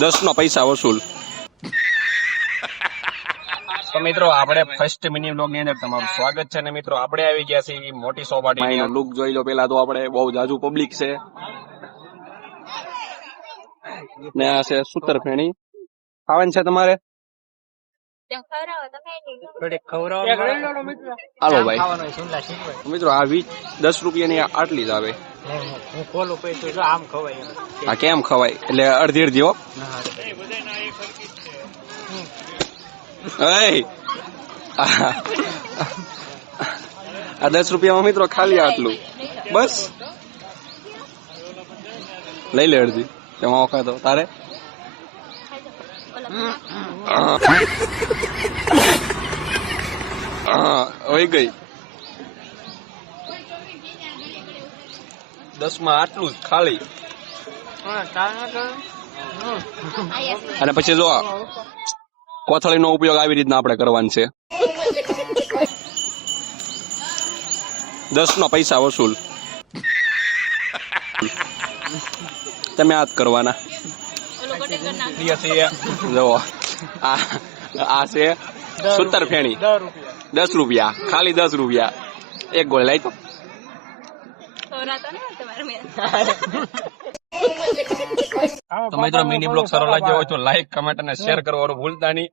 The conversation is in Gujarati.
10 નો પૈસા વસૂલ. તો મિત્રો આપણે ફર્સ્ટ મિની બ્લોગ ની અંદર તમારું સ્વાગત છે. અને મિત્રો આપણે આવી ગયા છીએ મોટી સોપાટી. લુક જોઈ લો પેલા તો. આપણે બહુ જાજુ પબ્લિક છે ને આ છે સૂતરફેણી. ખાવાની છે તમારે? હાલો ભાઈ. મિત્રો આ 10 રૂપિયાની આટલી જ આવે. આ કેમ ખવાય? એટલે અડધી અડધી હો. આ 10 રૂપિયામાં મિત્રો ખાલી આટલું બસ. લઈ લે અડધી. તેમાં ઓખા તો તારે હોય ગઈ. 10 માં આટલું જ ખાલી. અને પછી જો કોથળીનો ઉપયોગ આવી રીતના આપણે કરવાનો છે. 10 નો પૈસા વસૂલ. તમે આ જ કરવાના. જો આ છે સૂતરફેણી. 10 રૂપિયા ખાલી. 10 રૂપિયા એક ગોળ લાઈ તો. તો મિત્રો મિની બ્લોગ સારો લાગ્યો હોય તો લાઈક, કમેન્ટ અને શેર કરવાનું ભૂલતા નહીં.